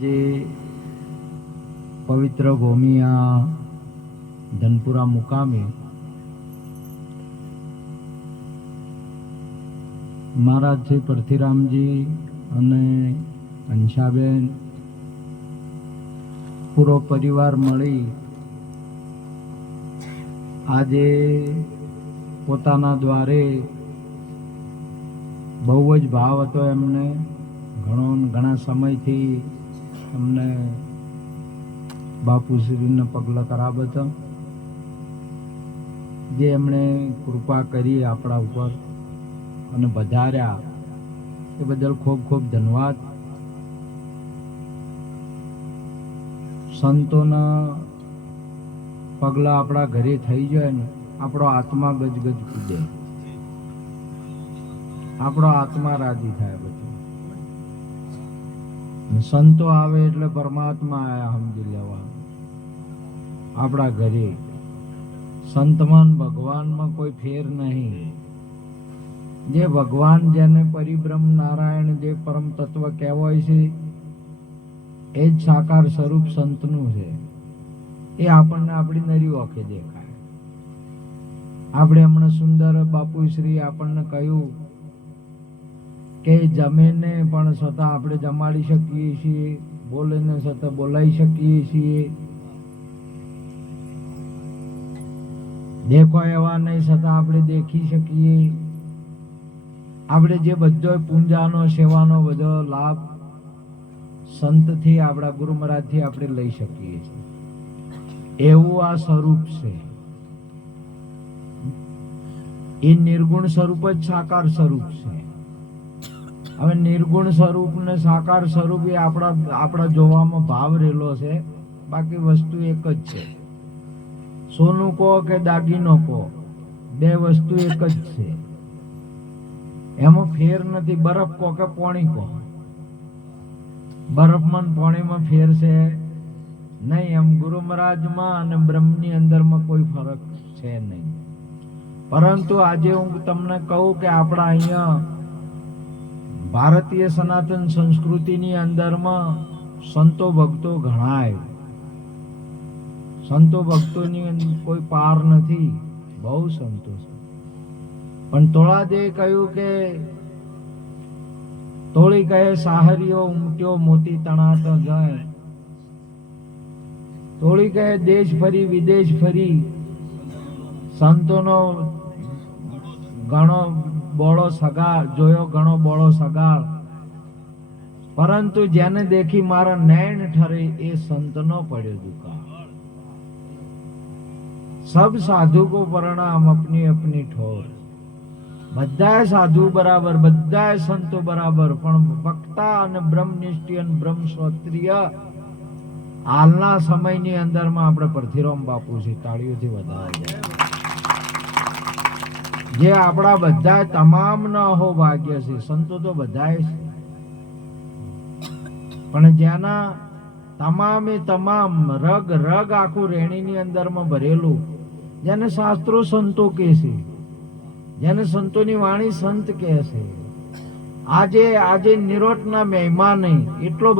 જે પવિત્ર ભૂમિ આ ધનપુરા મુકામે મહારાજ શ્રી પરથીરામજી અને અંશાબેન પૂરો પરિવાર મળી આજે પોતાના દ્વારે બહુ જ ભાવ હતો એમને ઘણા સમયથી અમને બાપુશ્રીને પગલાં ખરાબ હતા જે એમણે કૃપા કરી આપણા ઉપર અને વધાર્યા એ બદલ ખૂબ ખૂબ ધન્યવાદ. સંતોના પગલાં આપણા ઘરે થઈ જાય ને આપણો આત્મા ગજગજ કૂદે, આપણો આત્મા રાજી થાય. બધું સંતો આવે એટલે પરમાત્મા આયા સમજી લેવાનું. આપણા ઘરે સંતમાન ભગવાનમાં કોઈ ફેર નહીં. જે ભગવાન જેને પરિબ્રહ્મ નારાયણ જે પરમ તત્વ કહેવાય છે એ જ સાકાર સ્વરૂપ સંતનું છે. એ આપણને આપણી નરી ઓખે દેખાય. આપણે હમણાં સુંદર બાપુશ્રી આપણને કહ્યું કે જમે ને પણ છતાં આપણે જમાડી શકીએ છીએ, બોલે ને છતાં બોલાવી શકીએ છીએ, દેખો એવા નહીં છતાં આપણે દેખી શકીએ. આપણે જે બધો પૂંજાનો સેવાનો બધો લાભ સંતથી આપણા ગુરુ મહારાજથી આપણે લઈ શકીએ છીએ. એવું આ સ્વરૂપ છે. એ નિર્ગુણ સ્વરૂપ જ સાકાર સ્વરૂપ છે. હવે નિર્ગુણ સ્વરૂપ ને સાકાર સ્વરૂપ એ આપણા જોવામાં ભાવ રહેલો છે. બાકી વસ્તુ એક જ છે. સોનું કહો કે દાગીનો કહો, બે વસ્તુ એક જ છે. એમાં ફેર નથી. બરફ કહો કે પાણી કહો, બરફમાં પાણીમાં ફેર છે નહીં. એમ ગુરુ મહારાજમાં અને બ્રહ્મની અંદરમાં કોઈ ફરક છે નહીં. પરંતુ આજે હું તમને કહું કે આપણા અહીંયા ભારતીય સનાતન સંસ્કૃતિની અંદરમાં સંતો ભક્તો ઘણાય. સંતો ભક્તોની કોઈ પાર નથી. બહુ સંતો છે. પણ તોળાદે કહ્યું કે તોળી કહે સાહરિયો ઉમટ્યો મોતી તણાતો જાય. તોળી કહે દેશ ફરી વિદેશ ફરી સંતોનો ઘણો બોળો સગાળ જોયો, ઘણો બોળો સગાળ, પરંતુ જેને દેખી મારા નૈણ ઠરે એ સંતનો પડ્યો દુકાળ. સબ સાધુ કો પ્રણામ અપની અપની ઠોર. બધાય સાધુ બરાબર, બધાય સંતો બરાબર, પણ વક્તા અને બ્રહ્મનિષ્ઠ અને બ્રહ્મ ક્ષત્રિય હાલના સમયની અંદરમાં આપણે પરથીરામ બાપુ છે. તાળીઓથી વધારે જે આપણા બધા તમામ ન હો ભાગ્ય છે. સંતો તો બધાય છે, પણ જેના તમામે તમામ રગ રગ આખું રેણીની અંદરમાં ભરેલું, જેને શાસ્ત્રો સંતો કહે છે, જેને સંતોની વાણી સંત કહે છે. આજે નિરોટના મહેમાને એટલો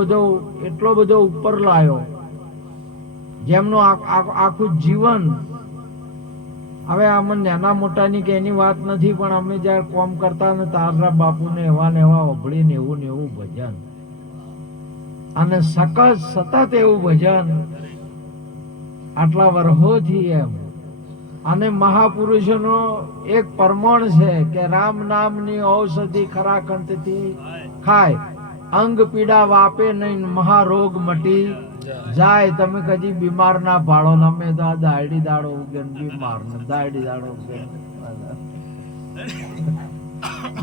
બધો ઉપર લાયો, જેમનું આખું જીવન. હવે આમાં નાના મોટાની કે એની વાત નથી, પણ અમે જયારે કોમ કરતા ને તારા બાપુને એવા ને એવા ઓભળીને એવું ને એવું ભજન, અને સતત એવું ભજન આટલા વર્ષોથી એમ. અને મહાપુરુષોનો એક પ્રમાણ છે કે રામ નામની ઔષધિ ખરા કંઠથી ખાય, અંગ પીડા વાપે નહીં, મહારોગ મટી જાય. તમે કદી બીમાર ના પાડો ને અમે તો દાયડી દાડો ઉગે બીમાર ને દાયડી દાડો ઉગે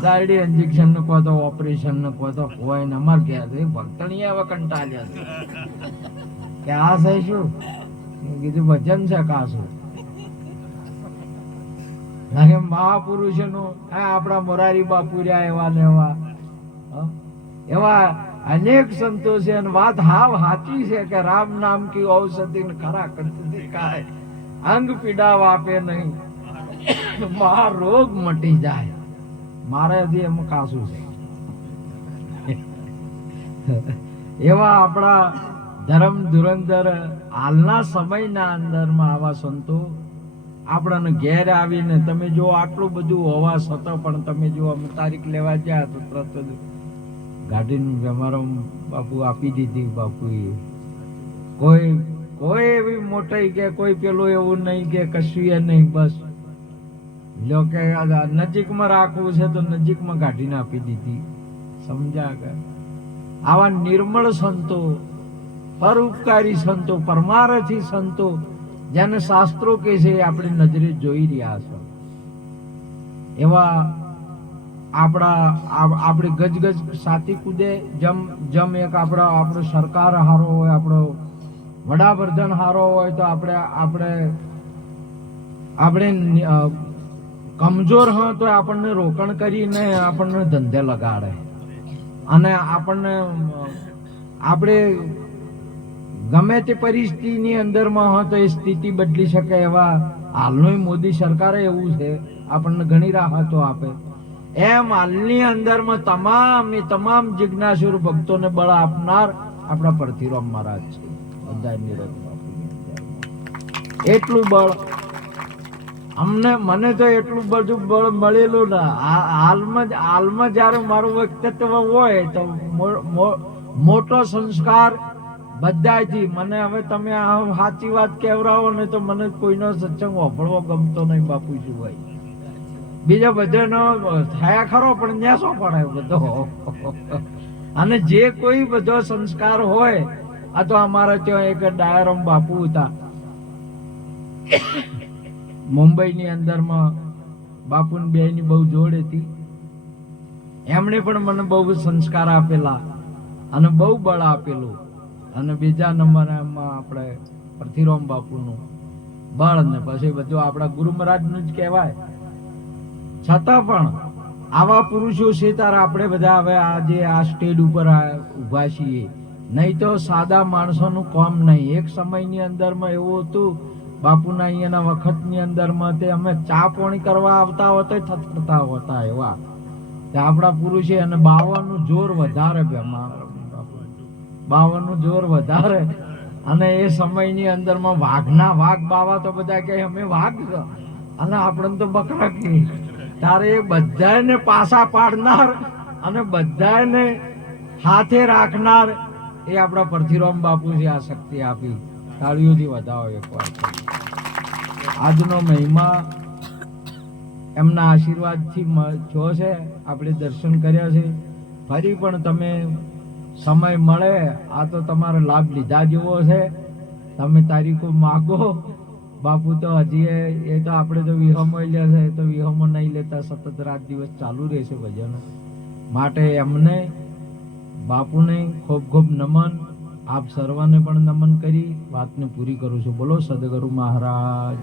દાયડી ઇન્જેક્શન ને કહો તો ઓપરેશન ને કહો તો હોય ને અમાર ગયા છે ભક્તણી હવે કંટાળ્યા છે કે આ છે શું કીધું ભજન છે કાશું. મહાપુરુષોનું આપણા મોરારી બાપુ રહ્યા એવા ને એવા અનેક સંતો છે. અને વાત હાવ સાચી છે કે રામ નામ કી ઔષધિ ખરા કંઠથી ખાય, અંગ પીડા વાપે નહીં, મહારોગ મટી જાય. મારે હજી એમ કાશું છે. એવા આપણા ધર્મ ધુરંધર હાલના સમયના અંદરમાં આવા સંતો આપણને ઘેર આવીને તમે જો આટલું બધું હોવા છતાં પણ તમે જો અમે તારીખ લેવા ગયા તો તરત જ ગાડીનું અમારો બાપુ આપી દીધી. બાપુએ કોઈ એવી મોટી કે કોઈ પેલું એવું નહીં કે કશું નહીં, બસ જો કે નજીકમાં રાખવું છે તો નજીકમાં કાઢીને આપી દીધી. સમજ્યા કે આવા નિર્મળ સંતો, પરોપકારી સંતો, પરમારથી સંતો જેને શાસ્ત્રો કે છે આપણી નજરે જોઈ રહ્યા છે, એવા આપણી ગજગજ સાથી કૂદે જમ એક આપણો સરકાર હારો હોય, આપણો વડાપ્રધાન હારો હોય તો આપણે કમજોર હોય તો આપણને રોકણ કરીને આપણને ધંધે લગાડે અને આપણે ગમે તે પરિસ્થિતિની અંદરમાં હોય તો એ સ્થિતિ બદલી શકે. એવા હાલનું મોદી સરકારે એવું છે, આપણને ઘણી રાહતો આપે. એમ હાલની અંદરમાં તમામ જિજ્ઞાસુર ભક્તોને બળ આપનાર આપણા પરથીરામ મહારાજ છે. એટલું બળ મને તો એટલું બધું બળ મળેલું ના. હાલમાં જયારે મારું વ્યક્તિત્વ હોય તો મોટો સંસ્કાર બધાથી મને હવે તમે સાચી વાત કહેવરાવો ને તો મને કોઈનો સત્સંગ વાપરવો ગમતો નહીં. બાપુ શું હોય બીજા બધાનો થયા ખરો પણ ન્યાસો પડે બધો. અને જે કોઈ બધો સંસ્કાર હોય, આ તો અમારા ત્યાં એક ડાયરામ બાપુ હતા મુંબઈની અંદરમાં, બાપુની બેની બહુ જોડ હતી. એમણે પણ મને બહુ સંસ્કાર આપેલા અને બહુ બળ આપેલું. અને બીજા નંબરમાં આપણે પરથીરામ બાપુનું બળ ને પછી બધું આપણા ગુરુ મહારાજનું જ કહેવાય. છતાં પણ આવા પુરુષો છે ત્યારે આપણે બધા હવે આજે આ સ્ટેજ ઉપર ઉભા છીએ, નહીં તો સાદા માણસોનું કામ નહીં. એક સમયની અંદરમાં એવું હતું બાપુના અહીંયાના વખતની અંદરમાં તે અમે ચા પાણી કરવા આવતા હોતા થતા હોતા એવા આપણા પુરુષે. અને બાવાનું જોર વધારે, બાવાનું જોર વધારે. અને એ સમયની અંદરમાં વાઘ બાવા તો બધા કહે અમે વાઘ છો અને આપણને તો બકરા કહે. તારે એ બધાને પાસા પાડનાર અને બધાને હાથે રાખનાર એ આપણા પરથીરામ બાપુ છે. આ શક્તિ આપી, તાળીઓથી વધાવો એકવાર. આજનો મહિમા એમના આશીર્વાદથી થયો છે, આપણે દર્શન કર્યા છે. ફરી પણ તમે સમય મળે, આ તો તમારો લાભ લીધા જેવો છે. તમે તારીખો માગો. બાપુ તો હજી એ તો આપણે તો વિહમો લે છે, તો વિહમો નહીં લેતા, સતત રાત દિવસ ચાલુ રહેશે ભજન. માટે એમને બાપુને ખૂબ ખૂબ નમન. આપ સર્વને પણ નમન કરી વાતને પૂરી કરું છું. બોલો સદગુરુ મહારાજ.